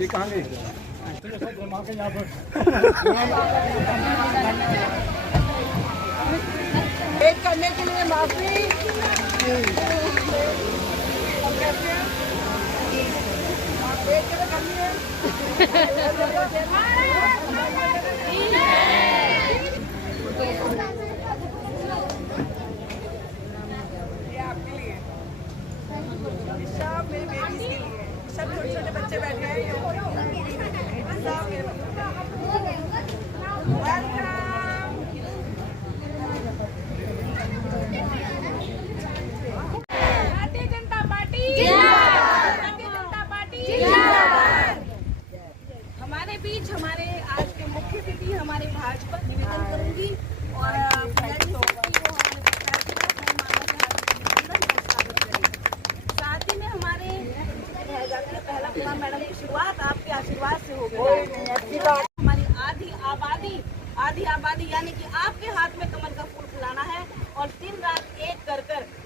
ये कहाँ गई? वेट करने के लिए माफी। वेट करनी है। सब मेरे बेबीज के लिए, सब छोटे छोटे बच्चे बैठे हैं। भारतीय जनता पार्टी भारतीय जनता पार्टी हमारे बीच हमारे आज के मुख्य अतिथि हमारे भाजपा निवेदन करूंगी और साथ ही में हमारे पहला खुला मैडम की शुरुआत आपके आशीर्वाद से हो गई। हमारी आधी आबादी यानी कि आपके हाथ में कमल का फूल फुलाना है और दिन रात एक कर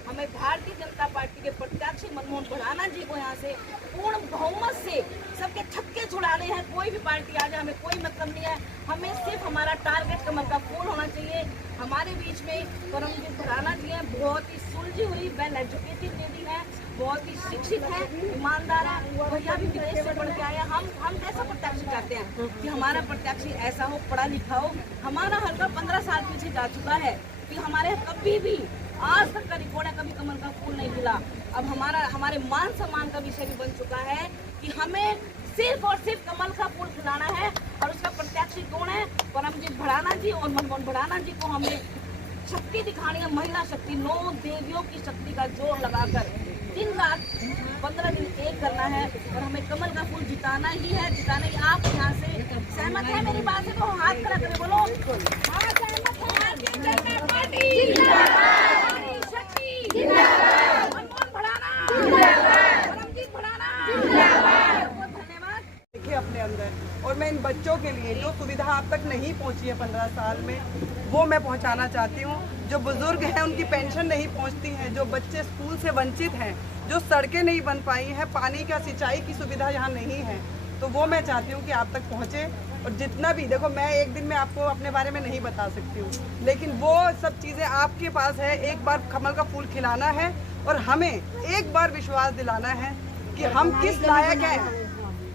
हमें भारतीय जनता पार्टी के प्रत्याशी मनमोहन भड़ाना जी को यहाँ से पूर्ण बहुमत से सबके छक्के छुड़ाने हैं। कोई भी पार्टी आ जाए हमें कोई मतलब नहीं है, हमें सिर्फ हमारा टारगेट कमल का फूल होना चाहिए। हमारे बीच में परमजीत भड़ाना जी हैं, बहुत ही सुलझी हुई वेल एजुकेटेड लेडी है, बहुत ही शिक्षित है, ईमानदार है। भैया भी विदेश से पढ़ के आए हैं। हम कैसा प्रत्याशी चाहते हैं कि हमारा प्रत्याशी ऐसा हो, पढ़ा लिखा हो। हमारा हल्का 15 साल पीछे जा चुका है कि हमारे कभी भी आज तक का रिकॉर्ड है, कभी कमल का फूल नहीं मिला। अब हमारे मान सम्मान का विषय भी बन चुका है कि हमें सिर्फ और सिर्फ कमल का फूल खिलाना है। और उसका प्रत्याशी कौन है? परमजीत भड़ाना जी और मनमोहन भड़ाना जी को हमें शक्ति दिखानी है, महिला शक्ति, 9 देवियों की शक्ति का जोर लगाकर दिन रात 15 दिन एक करना है और हमें कमल का फूल जिताना ही है। जिताने की आप यहाँ से सहमत है मेरी बात से? तो हाथ खड़ा करके बोलो हाँ सहमत है। भारतीय जनता पार्टी जिंदाबाद, शक्ति जिंदाबाद, मनमोहन भड़ाना जिंदाबाद, परमजीत भड़ाना जिंदाबाद। बहुत धन्यवाद। देखिए अपने अंदर, और मैं इन बच्चों के लिए जो सुविधा आप तक नहीं पहुंची है 15 साल में, वो मैं पहुंचाना चाहती हूँ। जो बुजुर्ग हैं उनकी पेंशन नहीं पहुंचती है, जो बच्चे स्कूल से वंचित हैं, जो सड़कें नहीं बन पाई हैं, पानी का सिंचाई की सुविधा यहाँ नहीं है, तो वो मैं चाहती हूँ कि आप तक पहुँचे। और जितना भी देखो, मैं एक दिन में आपको अपने बारे में नहीं बता सकती हूँ, लेकिन वो सब चीज़ें आपके पास है। एक बार कमल का फूल खिलाना है और हमें एक बार विश्वास दिलाना है कि हम किस लायक हैं,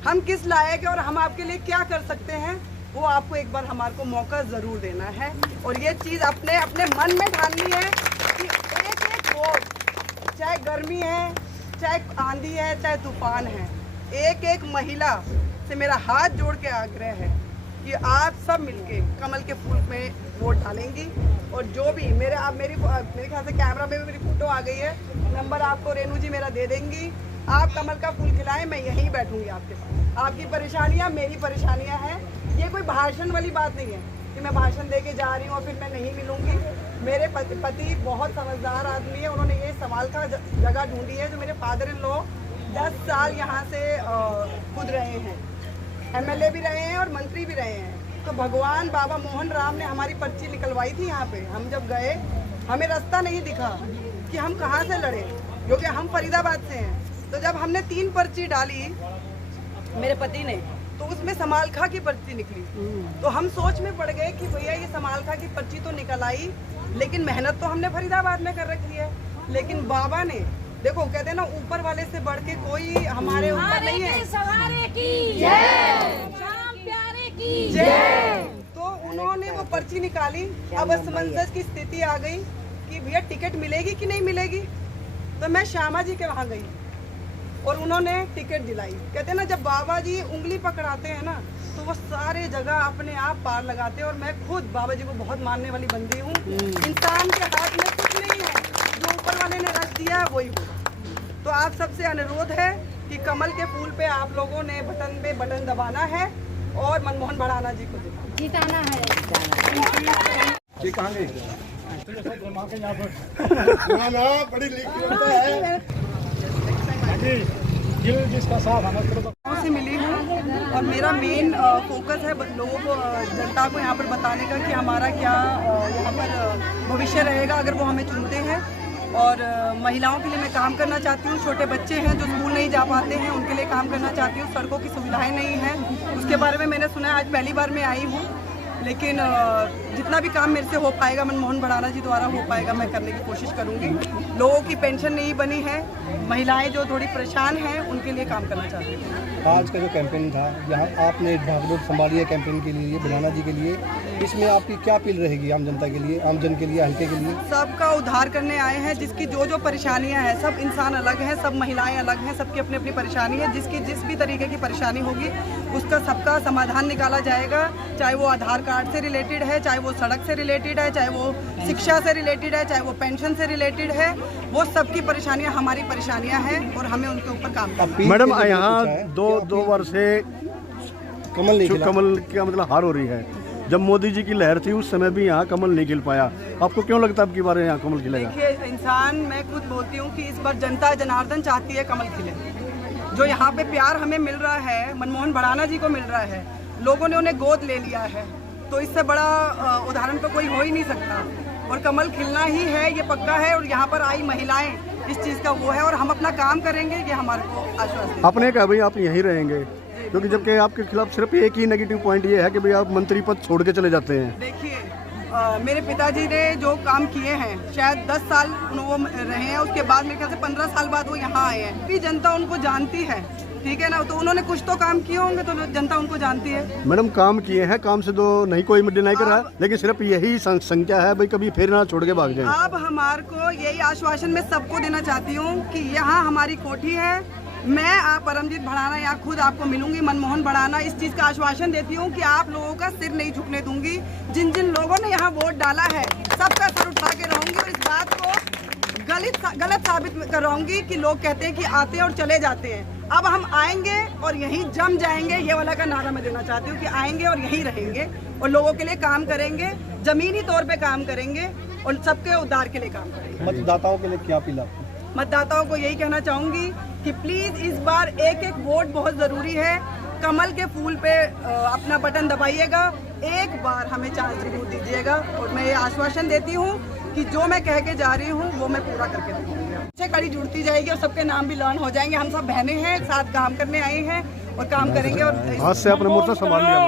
हम किस लायक हैं और हम आपके लिए क्या कर सकते हैं। वो आपको एक बार हमारे को मौका ज़रूर देना है और ये चीज़ अपने अपने मन में ठाननी है कि एक वोट, चाहे गर्मी है, चाहे आंधी है, चाहे तूफान है, एक महिला से मेरा हाथ जोड़ के आग्रह है कि आप सब मिलके कमल के फूल में वोट डालेंगी। और जो भी मेरे ख्याल से कैमरा में भी मेरी फोटो आ गई है, नंबर आपको रेनू जी मेरा दे देंगी। आप कमल का फूल खिलाएं, मैं यहीं बैठूंगी आपके पास। आपकी परेशानियां मेरी परेशानियां हैं। ये कोई भाषण वाली बात नहीं है कि मैं भाषण दे के जा रही हूँ और फिर मैं नहीं मिलूंगी। मेरे पति बहुत समझदार आदमी है, उन्होंने ये संभाल का जगह ढूंढी है। जो मेरे फादर इन लॉ 10 साल यहाँ से खुद रहे हैं, MLA भी रहे हैं और मंत्री भी रहे हैं। तो भगवान बाबा मोहन राम ने हमारी पर्ची निकलवाई थी यहाँ पे। हम जब गए, हमें रास्ता नहीं दिखा कि हम कहाँ से लड़े, क्योंकि हम फरीदाबाद से हैं। तो जब हमने 3 पर्ची डाली मेरे पति ने, तो उसमें समालखा की पर्ची निकली। तो हम सोच में पड़ गए कि भैया ये समालखा की पर्ची तो निकल आई, लेकिन मेहनत तो हमने फरीदाबाद में कर रखी है। लेकिन बाबा ने, देखो कहते हैं ना, ऊपर वाले से बढ़ के कोई हमारे ऊपर नहीं है। सवारे की जय, शाम प्यारे की जय। तो उन्होंने वो पर्ची निकाली। अब असमंजस की स्थिति आ गई कि भैया टिकट मिलेगी कि नहीं मिलेगी। तो मैं श्यामा जी के वहाँ गई और उन्होंने टिकट दिलाई। कहते हैं ना, जब बाबा जी उंगली पकड़ाते हैं ना, तो वो सारे जगह अपने आप पार लगाते हैं। और मैं खुद बाबा जी को बहुत मानने वाली बंदी हूँ। इंसान के हाथ में कुछ नहीं है, जो ऊपर वाले ने रख दिया है वही होगा। तो आप सबसे अनुरोध है कि कमल के फूल पे आप लोगों ने बटन दबाना है और मनमोहन भड़ाना जी को जिताना है। ये कहाँ गई? बड़ी लिखी जिसका साथ हमें से मिली हूँ और मेरा मेन फोकस है लोगों को, जनता को यहाँ पर बताने का कि हमारा क्या यहाँ पर भविष्य रहेगा अगर वो हमें चुनते हैं। और महिलाओं के लिए मैं काम करना चाहती हूँ। छोटे बच्चे हैं जो स्कूल नहीं जा पाते हैं, उनके लिए काम करना चाहती हूँ। सड़कों की सुविधाएं नहीं हैं, उसके बारे में मैंने सुना है, आज पहली बार मैं आई हूँ। लेकिन जितना भी काम मेरे से हो पाएगा, मनमोहन भड़ाना जी द्वारा हो पाएगा, मैं करने की कोशिश करूँगी। लोगों की पेंशन नहीं बनी है, महिलाएं जो थोड़ी परेशान हैं उनके लिए काम करना चाहती हूँ। आज का जो कैंपेन था, यहाँ आपने भागदौड़ संभाली है कैंपेन के लिए, भड़ाना जी के लिए, इसमें आपकी क्या अपील रहेगी आम जनता के लिए, आम जन के लिए, हल्के के लिए? सबका उद्धार करने आए हैं। जिसकी जो जो परेशानियां हैं, सब इंसान अलग हैं, सब महिलाएं अलग हैं, सबकी अपनी अपनी परेशानी है। जिसकी जिस भी तरीके की परेशानी होगी उसका सबका समाधान निकाला जाएगा। चाहे वो आधार कार्ड से रिलेटेड है, चाहे वो सड़क से रिलेटेड है, चाहे वो शिक्षा से रिलेटेड है, चाहे वो पेंशन से रिलेटेड है, वो सबकी परेशानियां हमारी परेशानियां हैं और हमें उनके ऊपर काम करना है। मैडम, यहाँ दो वर्ष से कमल कमल का मतलब हार हो रही है। जब मोदी जी की लहर थी उस समय भी यहाँ कमल नहीं खिल पाया। आपको क्यों लगता है अब की बार यहाँ कमल खिलेगा? देखिए, इंसान, मैं खुद बोलती हूँ कि इस बार जनता जनार्दन चाहती है कमल खिले। जो यहाँ पे प्यार हमें मिल रहा है, मनमोहन भड़ाना जी को मिल रहा है, लोगों ने उन्हें गोद ले लिया है, तो इससे बड़ा उदाहरण तो कोई हो ही नहीं सकता। और कमल खिलना ही है, ये पक्का है। और यहाँ पर आई महिलाएं इस चीज़ का वो है, और हम अपना काम करेंगे, ये हमारे को आश्वासन। आपने कहा भाई आप यहीं रहेंगे, क्योंकि जबकि आपके खिलाफ सिर्फ एक ही नेगेटिव पॉइंट ये है कि भाई आप मंत्री पद छोड़ के चले जाते हैं। देखिए, मेरे पिताजी ने जो काम किए हैं, शायद 10 साल वो रहे हैं, उसके बाद मेरे ख्याल से 15 साल बाद वो यहाँ आए हैं। भी जनता उनको जानती है, ठीक है ना, तो उन्होंने कुछ तो काम किए होंगे, तो जनता उनको जानती है। मैडम, काम किए हैं, काम से तो नहीं कोई डिनाई कर रहा है, लेकिन सिर्फ यही संख्या है भाई कभी फिर ना छोड़ के भाग जाए। अब हमारे को यही आश्वासन मैं सबको देना चाहती हूँ कि यहाँ हमारी कोठी है, मैं आप परमजीत भड़ाना यहाँ खुद आपको मिलूंगी, मनमोहन भड़ाना, इस चीज़ का आश्वासन देती हूँ कि आप लोगों का सिर नहीं झुकने दूंगी। जिन जिन लोगों ने यहाँ वोट डाला है, सबका सर उठा के रहूंगी और इस बात को गलत साबित कराऊंगी कि लोग कहते हैं कि आते हैं और चले जाते हैं। अब हम आएंगे और यहीं जम जाएंगे, ये वाला का नारा मैं देना चाहती हूँ कि आएंगे और यहीं रहेंगे और लोगों के लिए काम करेंगे, जमीनी तौर पे काम करेंगे और सबके उद्धार के लिए काम करेंगे। मतदाताओं के लिए क्या अपील आपकी? मतदाताओं को यही कहना चाहूँगी कि प्लीज़ इस बार एक एक वोट बहुत ज़रूरी है। कमल के फूल पे अपना बटन दबाइएगा, एक बार हमें चांस जरूर दीजिएगा। और मैं ये आश्वासन देती हूँ कि जो मैं कह के जा रही हूँ वो मैं पूरा करके दूँगी। अच्छे कड़ी जुड़ती जाएगी और सबके नाम भी लर्न हो जाएंगे। हम सब बहनें हैं, साथ काम करने आए हैं और काम करेंगे। और हाथ से अपने मोर्चा संभाल लिया।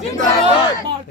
जिंदाबाद।